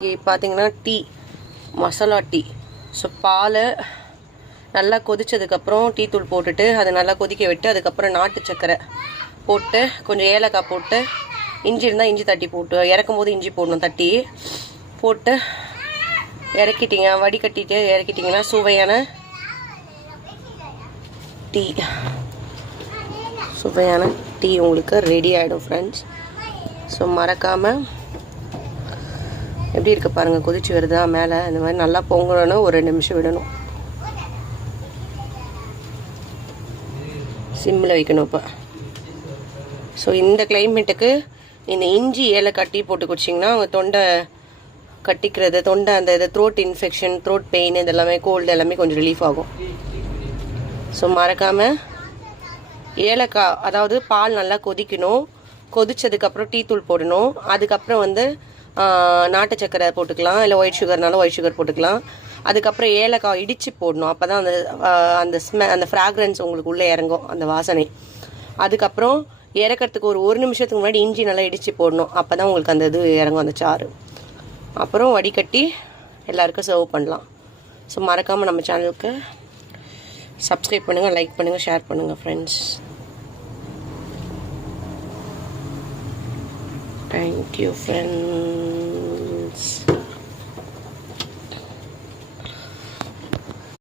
பார்த்தீங்கன்னா tea, masala tea. So பாலை நல்லா கொதிச்சதுக்கப்புறம் டீ தூள் போட்டுட்டு அதை நல்லா கொதிக்க விட்டு அதுக்கப்புறம் நாட்டு சக்கரை போட்டு கொஞ்சம் ஏலக்காய் போட்டு இஞ்சி இருந்தால் இஞ்சி தட்டி போட்டு இறக்கும் போது இஞ்சி போடணும், தட்டி போட்டு இறக்கிட்டீங்க, வடிகட்டிட்டு இறக்கிட்டிங்கன்னா சுவையான டீ உங்களுக்கு ரெடி ஆகிடும் ஃப்ரெண்ட்ஸ். ஸோ மறக்காமல் எப்படி இருக்குது பாருங்கள், கொதிச்சு வருதா மேலே, இந்த மாதிரி நல்லா பொங்கணும்னு ஒரு 2 நிமிஷம் விடணும், சிம்மில் வைக்கணும். இப்போ ஸோ இந்த கிளைமேட்டுக்கு இந்த இஞ்சி ஏலக்காய் டீ போட்டு குடிச்சிங்கன்னா அவங்க தொண்டை கட்டிக்கிறது, தொண்டை அந்த இது த்ரோட் இன்ஃபெக்ஷன், த்ரோட் பெயின், இதெல்லாமே கோல்டு எல்லாமே கொஞ்சம் ரிலீஃப் ஆகும். ஸோ மறக்காமல் ஏலக்காய், அதாவது பால் நல்லா கொதிக்கணும், கொதிச்சதுக்கப்புறம் டீ தூள் போடணும், அதுக்கப்புறம் நாட்டு சக்கரை போட்டுக்கலாம், இல்லை ஒயிட் சுகர்னாலும் ஒயிட் சுகர் போட்டுக்கலாம். அதுக்கப்புறம் ஏலக்காய் இடித்து போடணும், அப்போ தான் அந்த ஃப்ராக்ரன்ஸ் உங்களுக்கு உள்ளே இறங்கும், அந்த வாசனை. அதுக்கப்புறம் இறக்கிறதுக்கு ஒரு நிமிஷத்துக்கு முன்னாடி இஞ்சி நல்லா இடித்து போடணும், அப்போ தான் உங்களுக்கு அந்த இது இறங்கும், அந்த சாறு. அப்புறம் வடிகட்டி எல்லாருக்கும் சர்வ் பண்ணலாம். ஸோ மறக்காமல் நம்ம சேனலுக்கு சப்ஸ்கிரைப் பண்ணுங்கள், லைக் பண்ணுங்கள், ஷேர் பண்ணுங்கள் ஃப்ரெண்ட்ஸ். Thank you friends.